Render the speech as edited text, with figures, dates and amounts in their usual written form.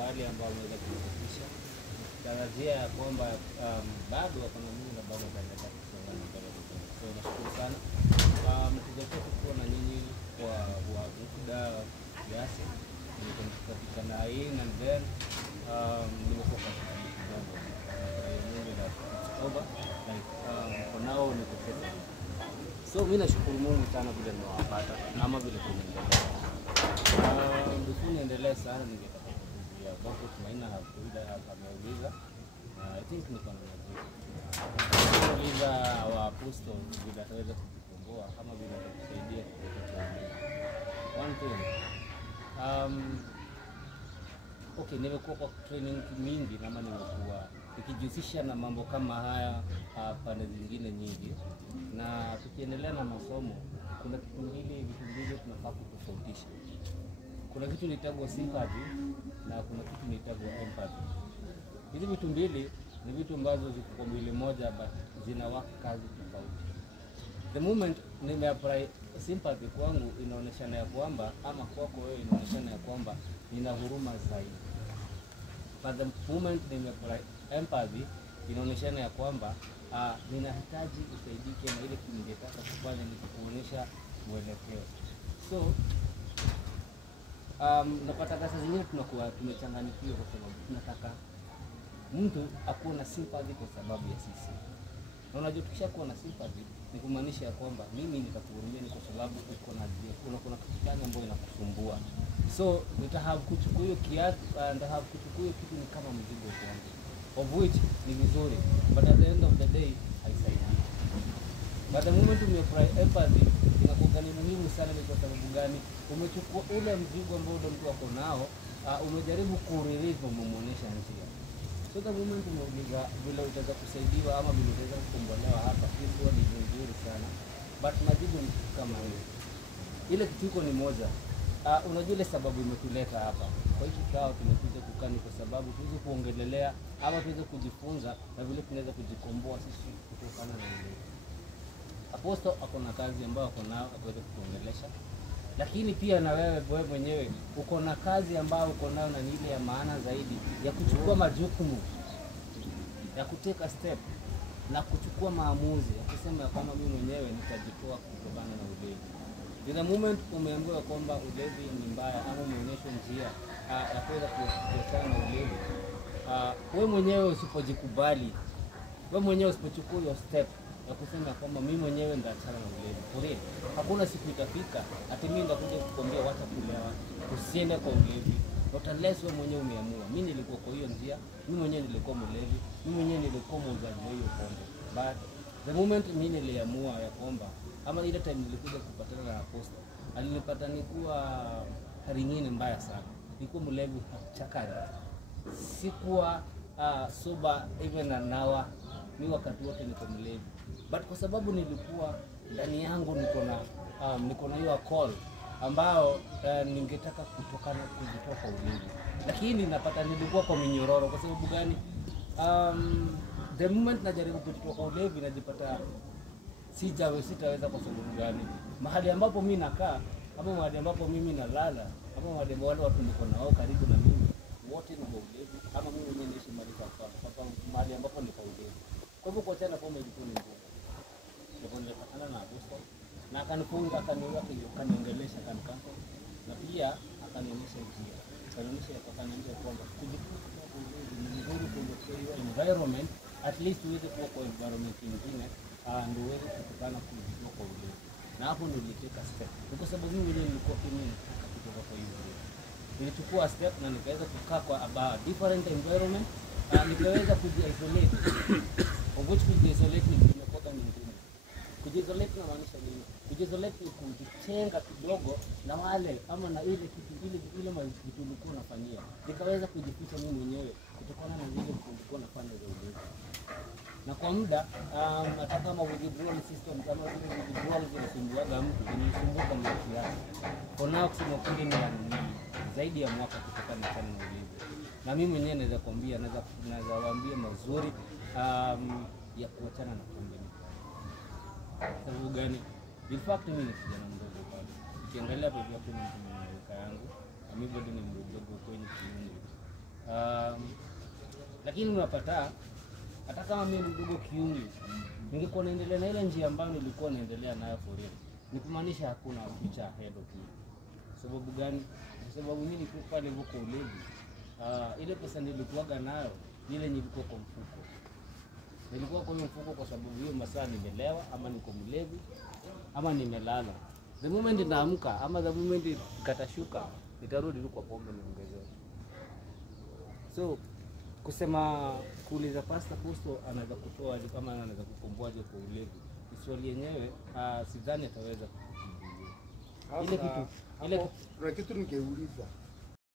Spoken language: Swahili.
wale ambao wameweza kuhusisha. Tarajia ya kwamba bado wako na mimi na bado wataendelea kusonga mbele. So nashukuru sana. Mtijatoka kuwa na nyinyi kwa muda kiasi. Nimekuwa na hii and then nimekuwa katika kidogo. Mungu na over like for now niko safe. So mimi nashukuru Mungu sana vile nimewapata na ama vile tunaendelea. Before niendelee sana ningetaka kujua bado tumaina hakuida ameuliza. I think niko na majibu. Uliza wa apostle vile ataweza kutukomboa kama vile atatusaidia kutoka. One thing. Okay, nimekuwa kwa training mingi na maana nimekuwa nikijihusisha na mambo kama haya pande zingine nyingi, na tukiendelea na masomo kuna vitu mbili tunafaa kutofautisha. Kuna kitu inaitwa sympathy na kuna kitu inaitwa empathy. Hizi vitu mbili ni vitu ambazo ziko kwa mwili moja but zinawaka kazi tofauti. The moment nimeapply sympathy kwangu inaonyeshana ya kwamba ama kwako wewe inaonyeshana ya kwamba nina huruma zaidi. But the moment nimeapply empathy inaonyeshana ya kwamba ninahitaji usaidike na ile kitu ningetaka kufanya ni kuonyesha mwelekeo. So napata kasa zingine tunakuwa tumechanganyikiwa kwa sababu tunataka mtu akuwe na sympathy kwa sababu ya sisi. Na unajua tukishakuwa na sympathy ni kumaanisha ya kwamba mimi nitakuhurumia ni kwa sababu uko na kuna kitu fulani ambacho inakusumbua. So nitahave kuchukua hiyo kiasi, nitahave kuchukua hiyo kitu ni kama mzigo kwangu. Of which ni vizuri, but at the end of the day haisaidii. But the moment you apply empathy inakuwa ni muhimu sana. Ni kwa sababu gani? Umechukua ule mzigo ambao ndio mtu wako nao, umejaribu kurelease na umuonyesha njia. So the moment umeuliza vile utaweza kusaidiwa ama vile utaweza kukombolewa hapa, hiyo ni nzuri sana. But majibu ni kama hiyo. Ile kitu ni moja. Unajua ile sababu imetuleta hapa. Kwa hiyo kikao tumekuja kukaa ni kwa sababu tuweze kuongelelea ama tuweze kujifunza na vile tunaweza kujikomboa sisi kutokana na ile. Apostle ako na kazi ambayo ako nayo aweze kutuongelesha. Lakini pia na wewe mwenyewe uko na kazi ambayo uko nayo na ile ya maana zaidi ya kuchukua majukumu, ya kuteka step na kuchukua maamuzi ya kusema ya kwamba mimi mwenyewe nitajitoa kutokana na ulevi. The moment umeambiwa kwamba ulevi ni mbaya ama umeonyeshwa njia ya kuweza kuachana na ulevi, wewe mwenyewe usipojikubali, wewe mwenyewe usipochukua hiyo step ya kusema kwamba mimi mwenyewe nitaachana na ulevi, kule hakuna siku itafika ati mimi ndakuja kukwambia wacha kulewa, usiende kwa ulevi. Not unless wewe mwenyewe umeamua. Mimi nilikuwa kwa hiyo njia, mimi mwenyewe nilikuwa mlevi, mimi mwenyewe nilikuwa muuzaji wa hiyo pombe. But the moment mimi niliamua ya kwamba ama ile time nilikuja kupatana na Apostle, alinipata nikuwa hali nyingine mbaya sana. Nilikuwa mlevi chakari. Sikuwa sober even an hour. Mimi wakati wote niko mlevi. But kwa sababu nilikuwa ndani yangu niko na hiyo call ambao ningetaka kutokana kujitoka ulevi. Lakini napata nilikuwa kwa minyororo kwa sababu gani? The moment najaribu kujitoka ulevi najipata sitaweza kwa sababu gani? Mahali ambapo mimi nakaa, ama mahali ambapo mimi nalala, ama mahali ambapo wale watu niko nao karibu na mimi wote ni ulevi, ama mimi mwenyewe naishi mahali ambapo niko ulevi. Kwa hivyo kwa tena pombe ilikuwa ni ngumu. Ndio nilipatana na Apostle na akanifunga, akaniongelesha kankanko, na pia akanionyesha njia. Akaniambia kwamba kujifunza ulevi ni nzuri kwa hiyo environment, at least uweze kuwa kwa environment nyingine ndio uweze kukutana kujitoa kwa ulevi. Na hapo ndio niliteka step. Kwa sababu mimi mwenyewe nilikuwa nataka kutoka kwa hiyo ulevi. Nilichukua step na nikaweza kukaa kwa different environment, nikaweza kujiisolate. Of which kujiisolate ni nimekuwa nyingine. Kujiisolate na maanisha nini? Kujiisolate ni kujitenga kidogo na wale ama na ile kitu ile kitu nilikuwa nafanyia. Nikaweza kujificha mimi mwenyewe kutokana na zile nilikuwa nafanya za ulevi. Na kwa muda hata kama withdrawal system kama vile withdrawal zinasumbuaga mtu, zinasumbuka maisha yake. Kwa nao kusema kweli ni zaidi ya mwaka kutokana na ulevi. Na mimi mwenyewe naweza kuambia, naweza waambia mazuri ya kuachana na pombe. Sababu gani? In fact mimi ni kijana mdogo bado. Ukiangalia bado hapo ni mtu yangu, mimi bado ni mdogo kwenye kiungo. kama. Lakini unapata hata kama mimi ni mdogo kiumri, ningekuwa naendelea na ile njia ambayo nilikuwa naendelea nayo for real, ni kumaanisha hakuna future ahead of me. Sababu gani? Kwa sababu mimi niko pale huko ulevi. Ile pesa nilikuwaga nayo ile nilikuwa kwa mfuko. Nilikuwa kwa mfuko kwa sababu hiyo masaa nimelewa ama niko mlevi ama nimelala. The moment naamka ama the moment katashuka nitarudi tu kwa pombe niongezee. So kusema kuuliza Pastor Posto anaweza kutoa aje kama anaweza kukomboaje kwa ulevi, swali yenyewe sidhani ataweza kukujibu. Ile kitu ningeuliza